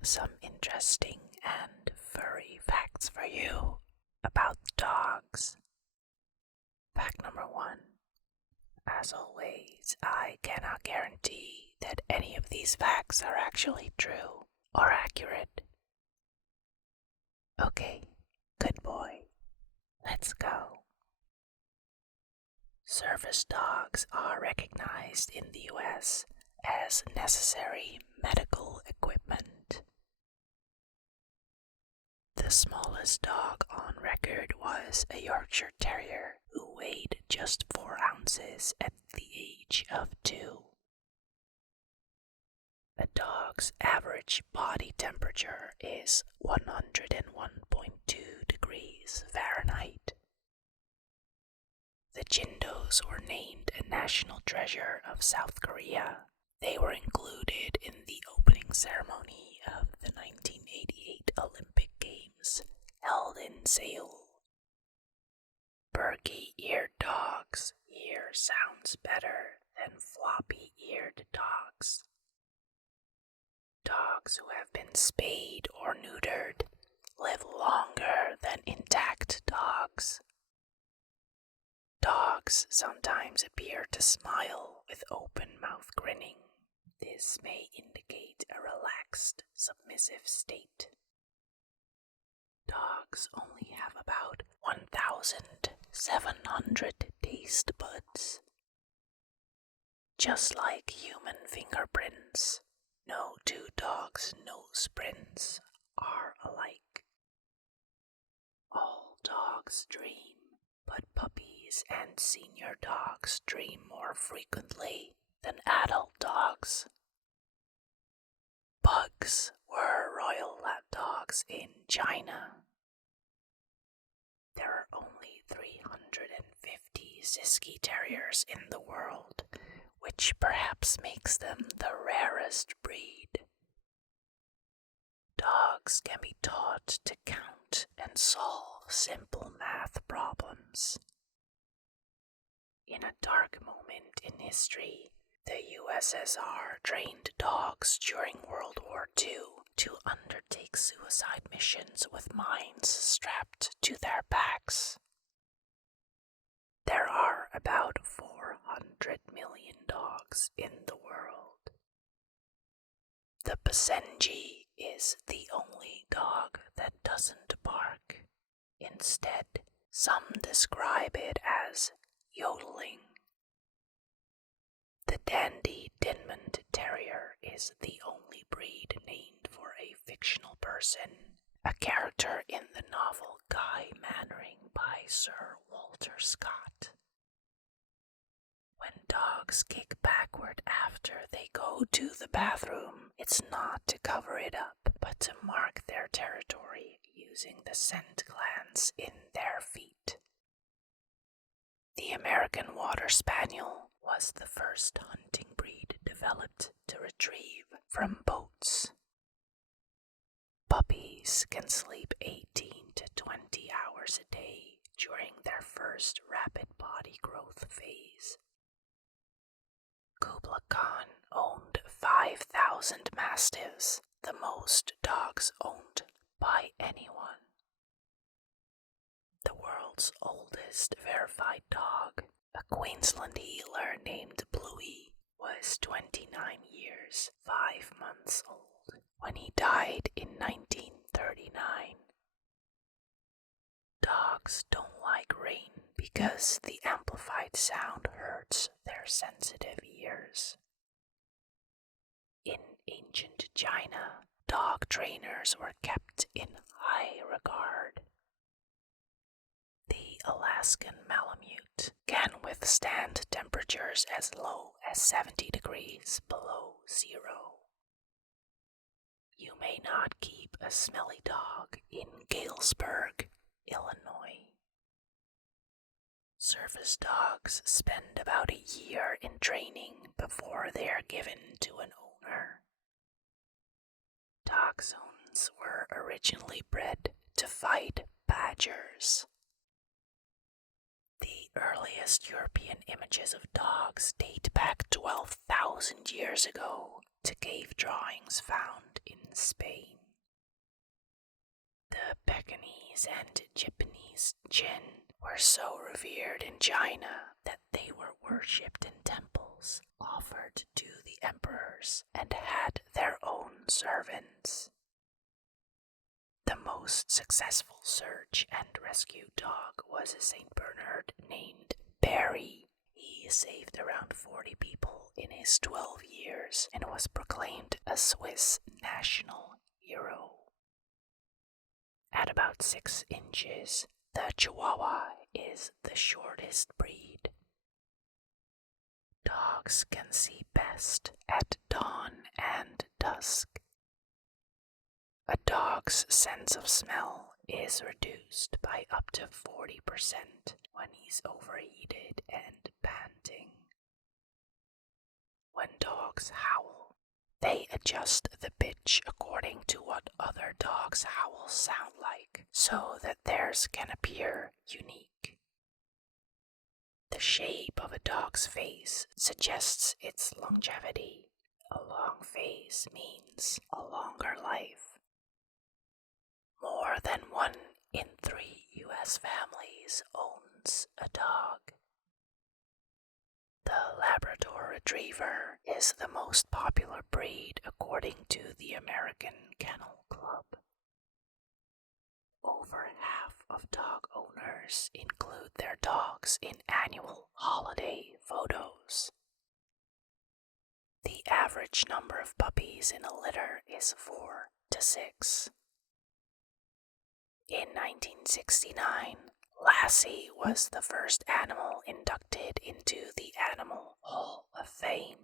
have some interesting and furry facts for you about dogs. Fact number 1. As always, I cannot guarantee that any of these facts are actually true or accurate. Okay, good boy. Let's go. Service dogs are recognized in the US as necessary medical equipment. The smallest dog on record was a Yorkshire Terrier who weighed just 4 ounces at the age of 2. A dog's average body temperature is 101.2 degrees Fahrenheit. The Jindos were named a national treasure of South Korea. They were included in the opening ceremony of the 1988 Olympic Games held in Seoul. Perky-eared dogs here sounds better than floppy-eared dogs. Dogs who have been spayed or neutered live longer than intact dogs. Dogs sometimes appear to smile with open-mouth grinning. This may indicate a relaxed, submissive state. Dogs only have about 1,700 taste buds. Just like human fingerprints, no two dogs' nose prints are alike. All dogs dream, but puppies and senior dogs dream more frequently than adult dogs. Pugs were royal lap dogs in China. There are only 350 Siski Terriers in the world, which perhaps makes them the rarest breed. Dogs can be taught to count and solve simple math problems. In a dark moment in history, the USSR trained dogs during World War II to undertake suicide missions with mines strapped to their backs. There are about 400 million dogs in the world. The Basenji is the only dog that doesn't bark. Instead, some describe it as yodeling. The Dandy Dinmont Terrier is the only breed named for a fictional person, a character in the novel Guy Mannering by Sir Walter Scott. When dogs kick backward after they go to the bathroom, it's not to cover it up, but to mark their territory using the scent glands in their feet. The American Water Spaniel was the first hunting breed developed to retrieve from boats. Puppies can sleep 18 to 20 hours a day during their first rapid body growth phase. Kubla Khan owned 5,000 mastiffs, the most dogs owned by anyone. The world's oldest verified dog, a Queensland heeler named Bluey, was 29 years, 5 months old when he died in 1939. Dogs don't like rain because the amplified sound hurts their sensitive ears. In ancient China, dog trainers were kept in high regard. The Alaskan Malamute can withstand temperatures as low as 70 degrees below zero. You may not keep a smelly dog in Galesburg, Illinois. Service dogs spend about a year in training before they are given to an owner. Dachshunds were originally bred to fight badgers. The earliest European images of dogs date back 12,000 years ago to cave drawings found in Spain. The Pekingese and Japanese jinn were so revered in China that they were worshipped in temples, offered to the emperors, and had their own servants. The most successful search and rescue dog was a St. Bernard named Barry. He saved around 40 people in his 12 years and was proclaimed a Swiss national hero. At about 6 inches, the Chihuahua is the shortest breed. Dogs can see best at dawn and dusk. A dog's sense of smell is reduced by up to 40% when he's overheated and panting. When dogs howl, they adjust the pitch according to what other dogs' howls sound like, so that theirs can appear unique. The shape of a dog's face suggests its longevity. A long face means a longer life. More than 1 in 3 U.S. families owns a dog. The Labrador Retriever is the most popular breed according to the American Kennel Club. Over half of dog owners include their dogs in annual holiday photos. The average number of puppies in a litter is 4 to 6. In 1969, Lassie was the first animal inducted into the Animal Hall of Fame.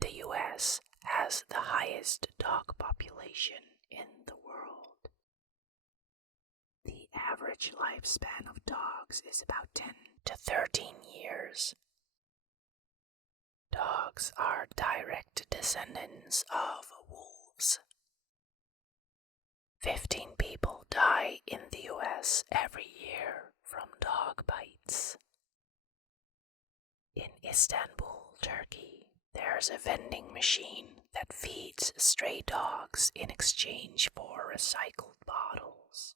The U.S. has the highest dog population in the world. The average lifespan of dogs is about 10 to 13 years. Dogs are direct descendants of wolves. 15 people die in the U.S. every year from dog bites. In Istanbul, Turkey, there's a vending machine that feeds stray dogs in exchange for recycled bottles.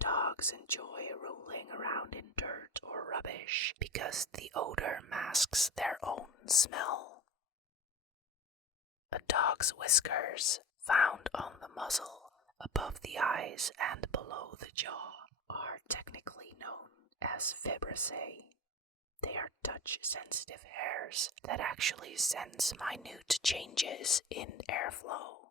Dogs enjoy rolling around in dirt or rubbish because the odor masks their own smell. A dog's whiskers, found on the muzzle, above the eyes and below the jaw, are technically known as vibrissae. They are touch-sensitive hairs that actually sense minute changes in airflow.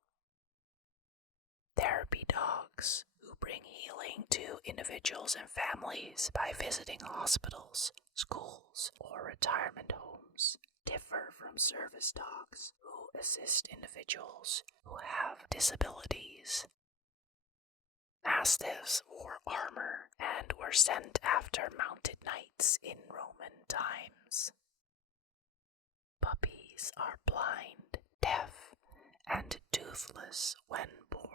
Therapy dogs, who bring healing to individuals and families by visiting hospitals, schools, or retirement homes, differ from service dogs who assist individuals who have disabilities. Mastiffs wore armor and were sent after mounted knights in Roman times. Puppies are blind, deaf, and toothless when born.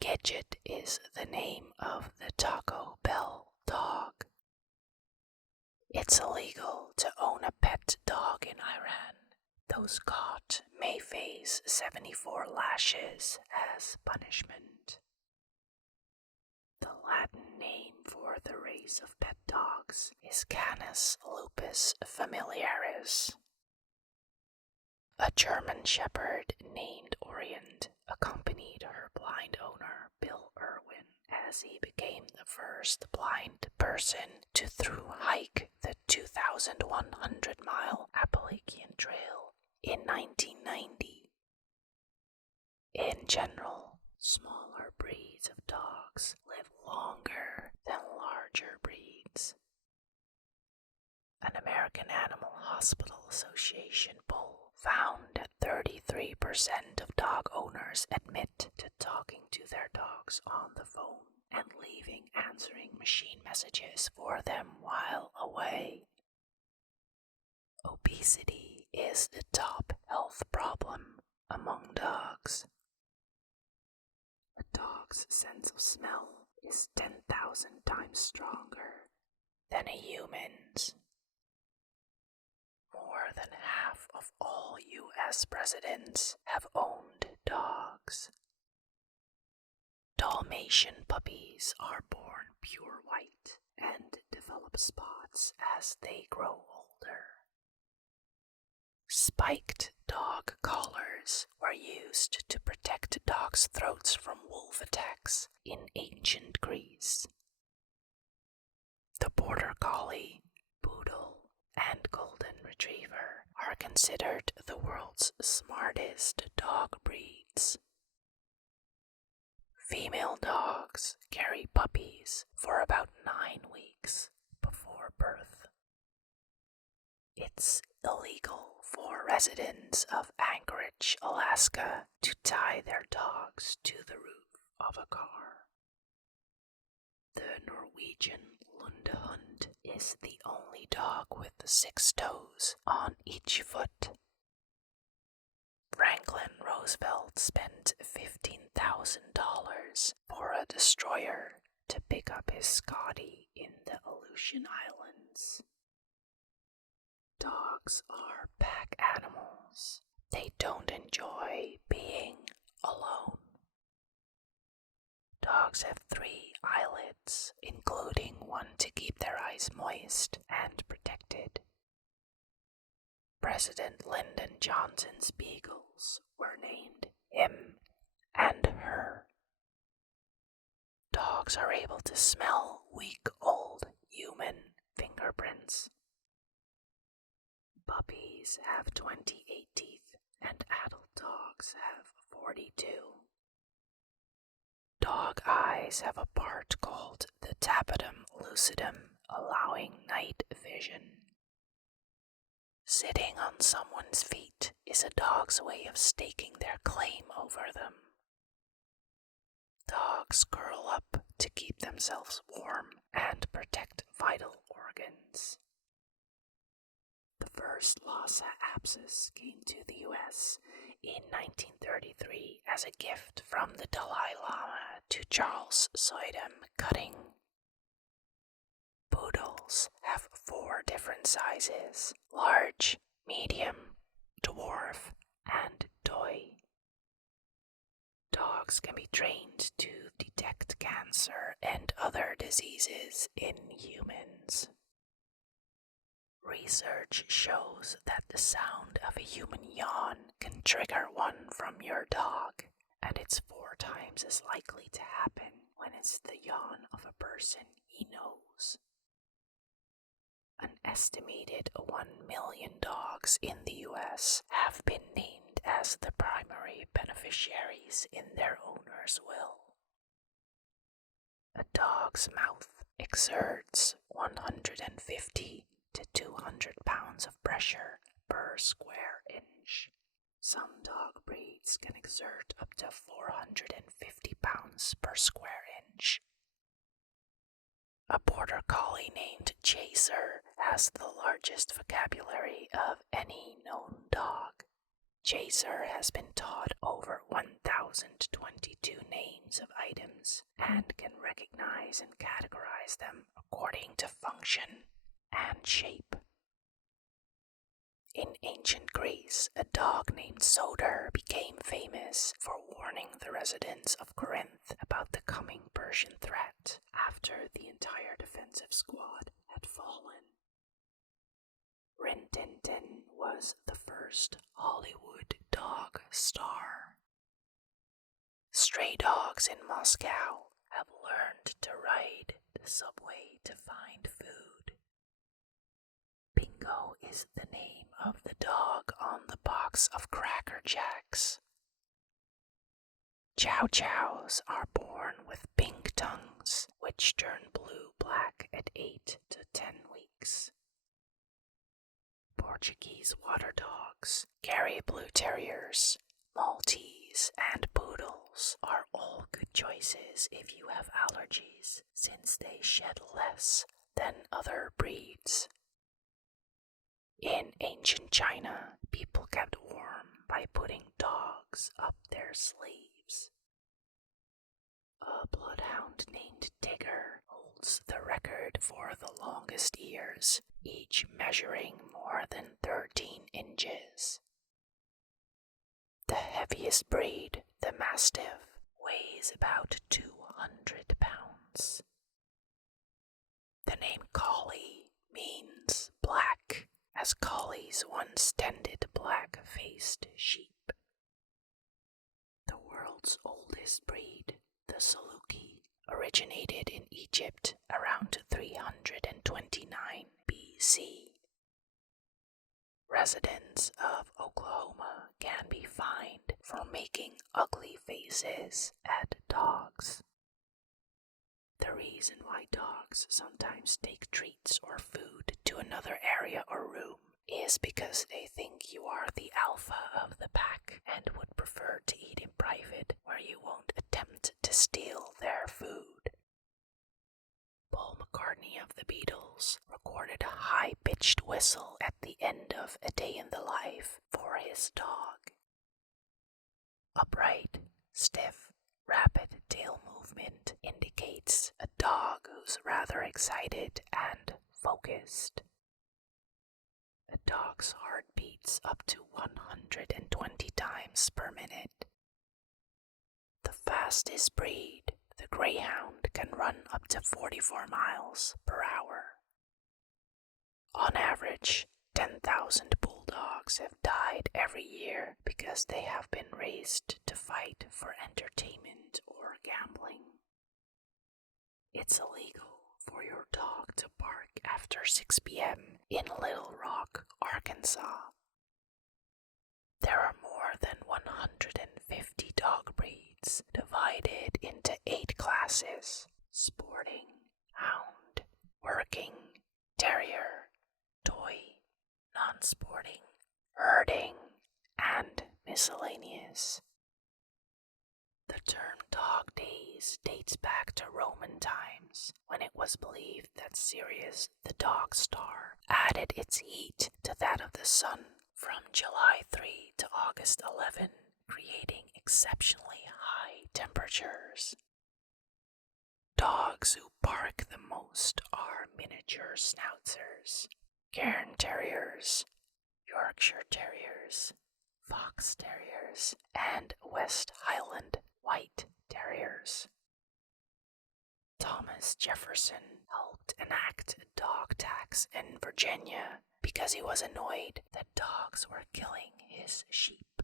Gidget is the name of the Taco Bell dog. It's illegal to own a pet dog in Iran. Those caught may face 74 lashes as punishment. The Latin name for the race of pet dogs is Canis lupus familiaris. A German shepherd named Orient accompanied her blind owner, Bill Irwin, as he became the first blind person to thru-hike the 2,100-mile Appalachian Trail in 1990. In general, smaller breeds of dogs live longer than larger breeds. An American Animal Hospital Association poll found that 33% of dog owners admit to talking to their dogs on the phone and leaving answering machine messages for them while away. Obesity is the top health problem among dogs. A dog's sense of smell is 10,000 times stronger than a human's. More than half of all U.S. US presidents have owned dogs. Dalmatian puppies are born pure white and develop spots as they grow older. Spiked dog collars were used to protect dogs' throats from wolf attacks in ancient Greece. The border collie, poodle, and golden retriever are considered the world's smartest dog breeds. Female dogs carry puppies for about 9 weeks before birth. It's illegal for residents of Anchorage, Alaska, to tie their dogs to the roof of a car. The Norwegian Lundehund is the only dog with 6 toes on each foot. Franklin Roosevelt spent $15,000 for a destroyer to pick up his Scotty in the Aleutian Islands. Dogs are pack animals. They don't enjoy being alone. Dogs have 3 eyelids, including one to keep their eyes moist and protected. President Lyndon Johnson's beagles were named him and her. Dogs are able to smell week-old human fingerprints. Puppies have 28 teeth, and adult dogs have 42. Dog eyes have a part called the tapetum lucidum, allowing night vision. Sitting on someone's feet is a dog's way of staking their claim over them. Dogs curl up to keep themselves warm and protect vital organs. The first Lhasa Apsos came to the US in 1933 as a gift from the Dalai Lama to Charles Soidam Cutting. Poodles have 4 different sizes: large, medium, dwarf, and toy. Dogs can be trained to detect cancer and other diseases in humans. Research shows that the sound of a human yawn can trigger one from your dog, and it's 4 times as likely to happen when it's the yawn of a person he knows. An estimated 1 million dogs in the US have been named as the primary beneficiaries in their owner's will. A dog's mouth exerts 150 to 200 pounds of pressure per square inch. Some dog breeds can exert up to 450 pounds per square inch. A border collie named Chaser has the largest vocabulary of any known dog. Chaser has been taught over 1,022 names of items and can recognize and categorize them according to function and shape. In ancient Greece, a dog named Soter became famous for warning the residents of Corinth about the coming Persian threat after the entire defensive squad had fallen. Rin Tin Tin was the first Hollywood dog star. Stray dogs in Moscow have learned to ride the subway to find food. Bingo is the name of the dog on the box of Cracker Jacks. Chow Chows are born with pink tongues, which turn blue-black at 8 to 10 weeks. Portuguese water dogs, Gary Blue Terriers, Maltese, and Poodles are all good choices if you have allergies, since they shed less than other breeds. In ancient China, people kept warm by putting dogs up their sleeves. A bloodhound named Tigger holds the record for the longest ears, each measuring more than 13 inches. The heaviest breed, the Mastiff, weighs about 200 pounds. The name collie means black, as collies once tended black-faced sheep. The world's oldest breed, the Saluki, originated in Egypt around 329 BC. Residents of Oklahoma can be fined for making ugly faces at dogs. The reason why dogs sometimes take treats or food to another area or room is because they think you are the alpha of the pack and would prefer to eat in private where you won't attempt to steal their food. Paul McCartney of the Beatles recorded a high-pitched whistle at the end of A Day in the Life for his dog. Upright, stiff, rapid tail movement indicates a dog who's rather excited and focused. A dog's heart beats up to 120 times per minute. The fastest breed, the Greyhound, can run up to 44 miles per hour. On average, 10,000 bulldogs have died every year because they have been raised to fight for entertainment or gambling. It's illegal for your dog to bark after 6 p.m. in Little Rock, Arkansas. There are more than 150 dog breeds divided into 8 classes: sporting, hound, working, terrier, toy, non-sporting, herding, and miscellaneous. The term dog days dates back to Roman times, when it was believed that Sirius, the dog star, added its heat to that of the sun from July 3 to August 11, creating exceptionally high temperatures. Dogs who bark the most are miniature schnauzers, Cairn Terriers, Yorkshire Terriers, Fox Terriers, and West Highland White Terriers. Thomas Jefferson helped enact a dog tax in Virginia because he was annoyed that dogs were killing his sheep.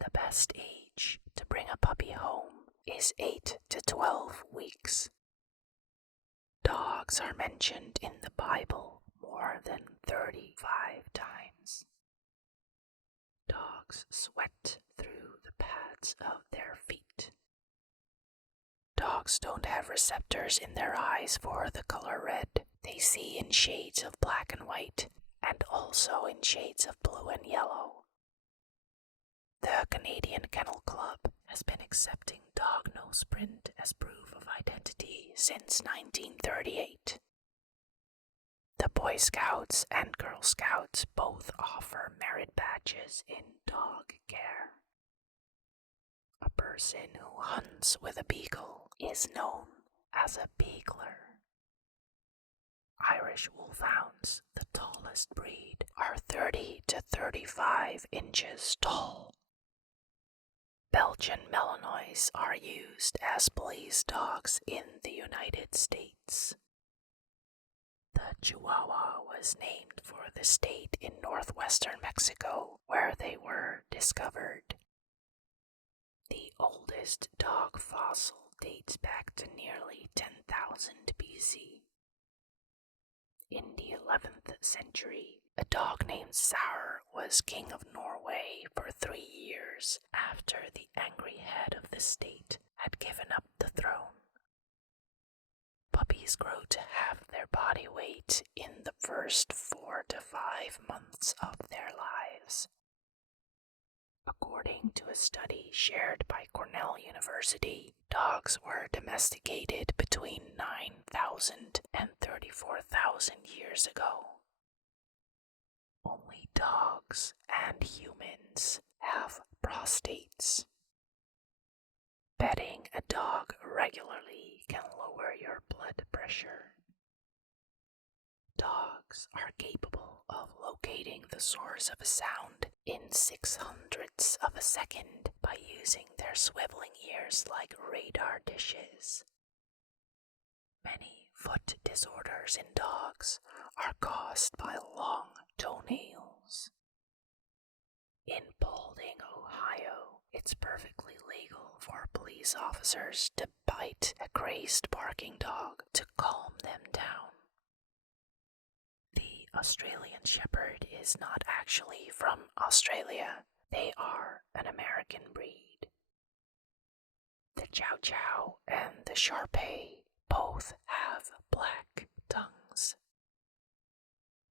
The best age to bring a puppy home is 8 to 12 weeks. Dogs are mentioned in the Bible more than 35 times. Dogs sweat through the pads of their feet. Dogs don't have receptors in their eyes for the color red. They see in shades of black and white, and also in shades of blue and yellow. The Canadian Kennel Club has been accepting dog nose print as proof of identity since 1938. The Boy Scouts and Girl Scouts both offer merit badges in dog care. A person who hunts with a beagle is known as a beagler. Irish Wolfhounds, the tallest breed, are 30 to 35 inches tall. Belgian Malinois are used as police dogs in the United States. The Chihuahua was named for the state in northwestern Mexico where they were discovered. The oldest dog fossil dates back to nearly 10,000 BC. In the 11th century, a dog named Saur was king of Norway for 3 years after the angry head of the state had given up the throne. Puppies grow to have their body weight in the first 4 to 5 months of their lives. According to a study shared by Cornell University, dogs were domesticated between 9,000 and 34,000 years ago. Only dogs and humans have prostates. Petting a dog regularly can lower your blood pressure. Dogs are capable of locating the source of a sound in 600ths of a second by using their swiveling ears like radar dishes. Many foot disorders in dogs are caused by long toenails. In Paulding, Ohio, it's perfectly legal for police officers to bite a crazed barking dog to calm them down. The Australian Shepherd is not actually from Australia. They are an American breed. The Chow Chow and the Shar Pei both have black tongues.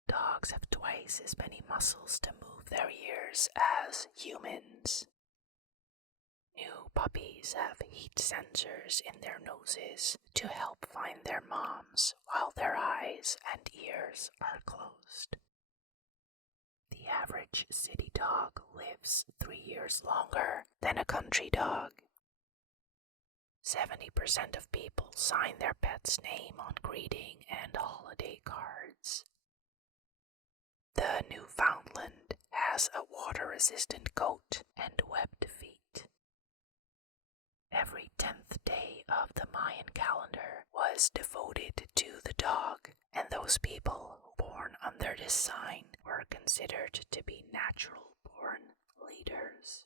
Dogs have twice as many muscles to move their ears as humans. New puppies have heat sensors in their noses to help find their moms while their eyes and ears are closed. The average city dog lives 3 years longer than a country dog. 70% of people sign their pet's name on greeting and holiday cards. The Newfoundland has a water-resistant coat and webbed feet. Every 10th day of the Mayan calendar was devoted to the dog, and those people born under this sign were considered to be natural-born leaders.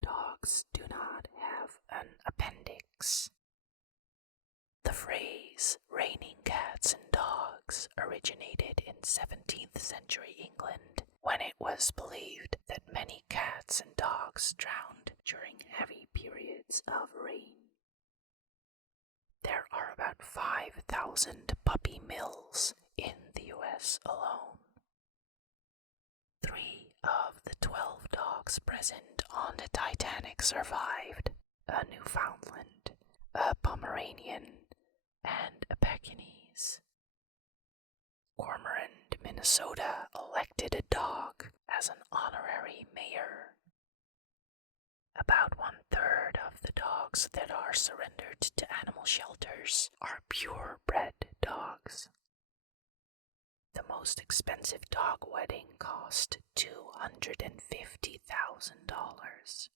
Dogs do not have an appendix. The phrase raining cats and dogs originated in 17th century England when it was believed that many cats and dogs drowned during heavy periods of rain. There are about 5,000 puppy mills in the US alone. 3 of the 12 dogs present on the Titanic survived: a Newfoundland, a Pomeranian, and a Pekingese. Cormorant, Minnesota elected a dog as an honorary mayor. About 1/3 of the dogs that are surrendered to animal shelters are purebred dogs. The most expensive dog wedding cost $250,000.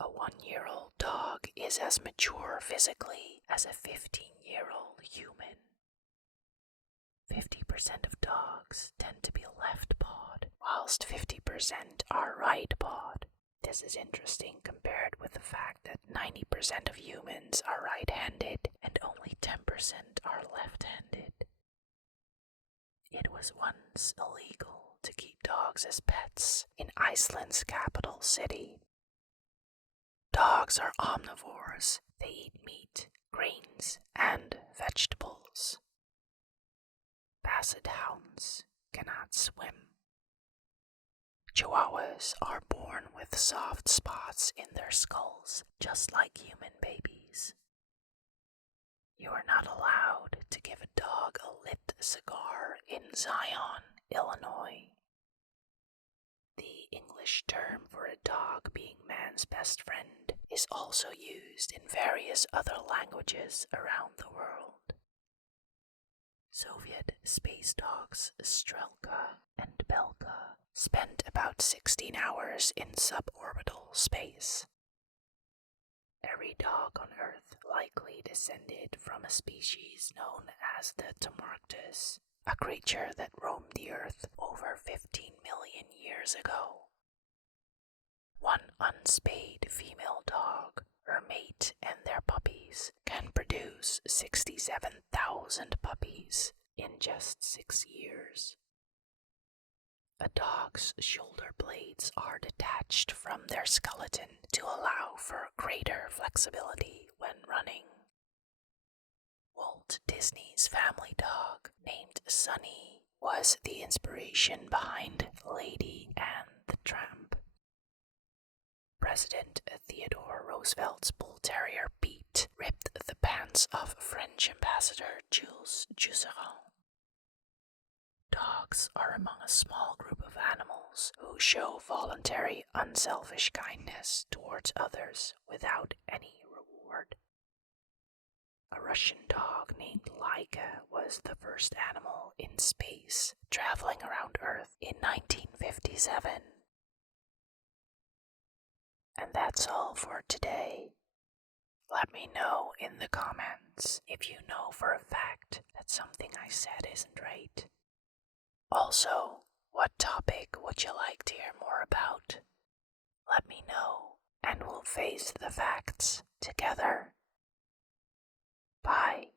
A 1-year-old dog is as mature physically as a 15-year-old human. 50% of dogs tend to be left-pawed, whilst 50% are right-pawed. This is interesting compared with the fact that 90% of humans are right-handed and only 10% are left-handed. It was once illegal to keep dogs as pets in Iceland's capital city. Dogs are omnivores. They eat meat, grains, and vegetables. Basset hounds cannot swim. Chihuahuas are born with soft spots in their skulls, just like human babies. You are not allowed to give a dog a lit cigar in Zion, Illinois. The English term for a dog being man's best friend is also used in various other languages around the world. Soviet space dogs Strelka and Belka spent about 16 hours in suborbital space. Every dog on Earth likely descended from a species known as the Tamarctus, a creature that roamed the Earth over 15 million years ago. One unspayed female dog, her mate, and their puppies can produce 67,000 puppies in just 6 years. A dog's shoulder blades are detached from their skeleton to allow for greater flexibility when running. Walt Disney's family dog, named Sunny, was the inspiration behind Lady and the Tramp. President Theodore Roosevelt's bull terrier Pete ripped the pants of French ambassador Jules Jusserand. Dogs are among a small group of animals who show voluntary, unselfish kindness towards others without any reward. A Russian dog named Laika was the first animal in space, traveling around Earth in 1950. 57. And that's all for today. Let me know in the comments if you know for a fact that something I said isn't right. Also, what topic would you like to hear more about? Let me know, and we'll face the facts together. Bye.